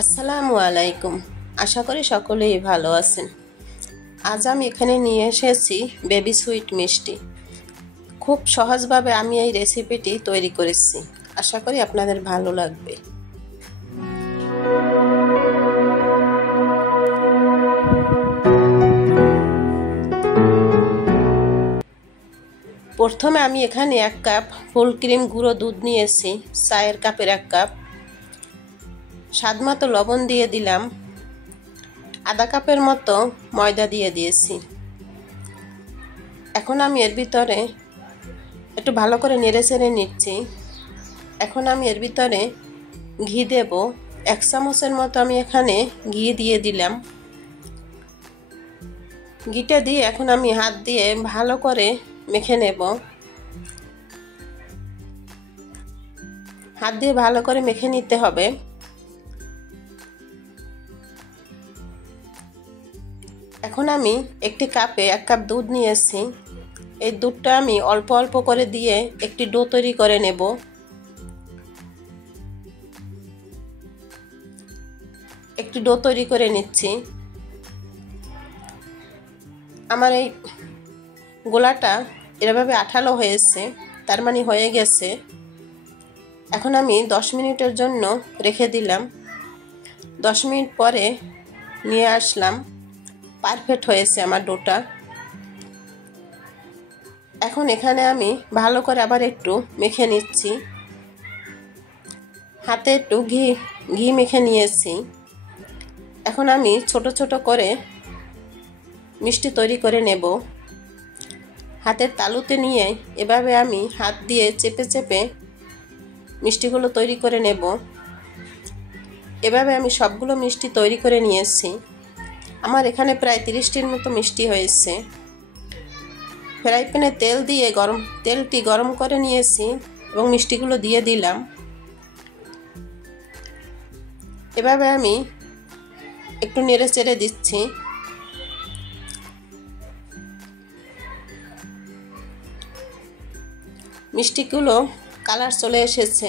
আসসালামু আলাইকুম। আশা করি সকলেই ভালো আছেন। আজ আমি এখানে নিয়ে এসেছি বেবি সুইট মিষ্টি। খুব সহজভাবে আমি এই রেসিপিটি তৈরি করেছি। আশা করি আপনাদের ভালো লাগবে। প্রথমে আমি এখানে 1 কাপ ফুল ক্রিম গুঁড়ো দুধ নিয়েছি, চায়ের কাপের 1 কাপ। স্বাদমতো লবণ দিয়ে দিলাম, আধা কাপের মতো ময়দা দিয়ে দিয়েছি। এখন আমি এর ভিতরে একটু ভালো করে নেড়েচেড়ে নিচ্ছি। এখন আমি এর ভিতরে ঘি দেব, 1 চামচের মতো আমি এখানে ঘি দিয়ে দিলাম। ঘিটা দিয়ে এখন আমি হাত দিয়ে ভালো করে মেখে নেব। হাত দিয়ে ভালো করে মেখে নিতে হবে। এখন আমি একটি কাপে 1 কাপ দুধ নিয়েছি। এই দুধটা আমি অল্প অল্প করে দিয়ে একটি ডো তৈরি করে নেব। একটি ডো তৈরি করে নিচ্ছি। আমার এই গোলাটা এভাবে আঠালো হয়েছে, তার মানে হয়ে গেছে। এখন আমি 10 মিনিটের জন্য রেখে দিলাম। 10 মিনিট পরে নিয়ে আসলাম। পারফেক্ট হয়েছে আমার ডোটা। এখন এখানে আমি ভালো করে আবার একটু মেখে নিচ্ছি। হাতে একটু ঘি মেখে নিয়েছি। এখন আমি ছোট ছোট করে মিষ্টি তৈরি করে নেব। হাতের তালুতে নিয়ে এভাবে আমি হাত দিয়ে চেপে চেপে মিষ্টিগুলো তৈরি করে নেব। এভাবে আমি সবগুলো মিষ্টি তৈরি করে নিয়েছি। আমার এখানে প্রায় 30টির মতো মিষ্টি হয়েছে। ফ্রাই প্যানে তেলটি গরম করে নিয়েছি এবং মিষ্টিগুলো দিয়ে দিলাম। এভাবে আমি একটু নেড়ে চেড়ে দিচ্ছি। মিষ্টিগুলো কালার চলে এসেছে।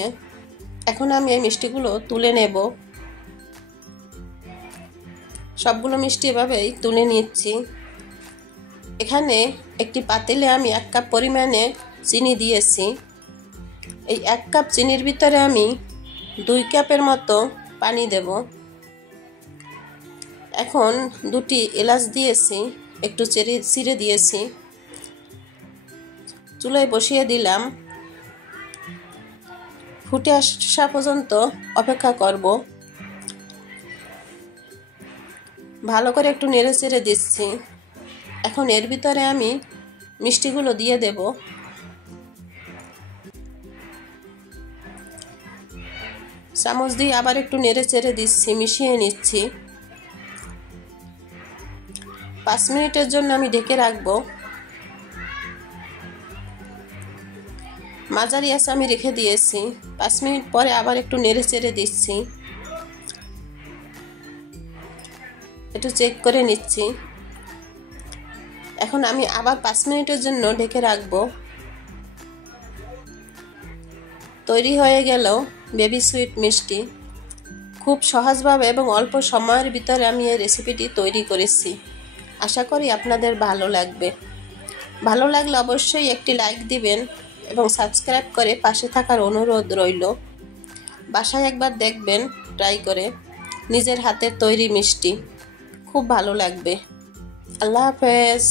এখন আমি এই মিষ্টিগুলো তুলে নেব। সবগুলো মিষ্টি এভাবেই তুলে নিচ্ছি। এখানে একটি পাতিলে আমি 1 কাপ পরিমাণে চিনি দিয়েছি। এই 1 কাপ চিনির ভিতরে আমি 2 কাপের মতো পানি দেব। এখন 2টি এলাচ দিয়েছি, একটু ছিঁড়ে দিয়েছি। চুলায় বসিয়ে দিলাম। ফুটে আসা পর্যন্ত অপেক্ষা করব। ভালো করে একটু নেড়ে চেড়ে দিচ্ছি। এখন এর ভিতরে আমি মিষ্টিগুলো দিয়ে দেব। চামচ দিয়ে আবার একটু নেড়ে চেড়ে দিচ্ছি, মিশিয়ে নিচ্ছি। 5 মিনিটের জন্য আমি ঢেকে রাখবো। মাঝারি আঁচে আমি রেখে দিয়েছি। 5 মিনিট পরে আবার একটু নেড়ে চেড়ে দিচ্ছি। একটু চেক করে নিচ্ছি। এখন আমি আবার 5 মিনিটের জন্য ঢেকে রাখবো। তৈরি হয়ে গেল বেবি সুইট মিষ্টি। খুব সহজভাবে এবং অল্প সময়ের ভিতরে আমি এই রেসিপিটি তৈরি করেছি। আশা করি আপনাদের ভালো লাগবে। ভালো লাগলে অবশ্যই একটি লাইক দিবেন এবং সাবস্ক্রাইব করে পাশে থাকার অনুরোধ রইল। বাসায় একবার দেখবেন ট্রাই করে। নিজের হাতের তৈরি মিষ্টি খুব ভালো লাগবে। আল্লাহ হাফেজ।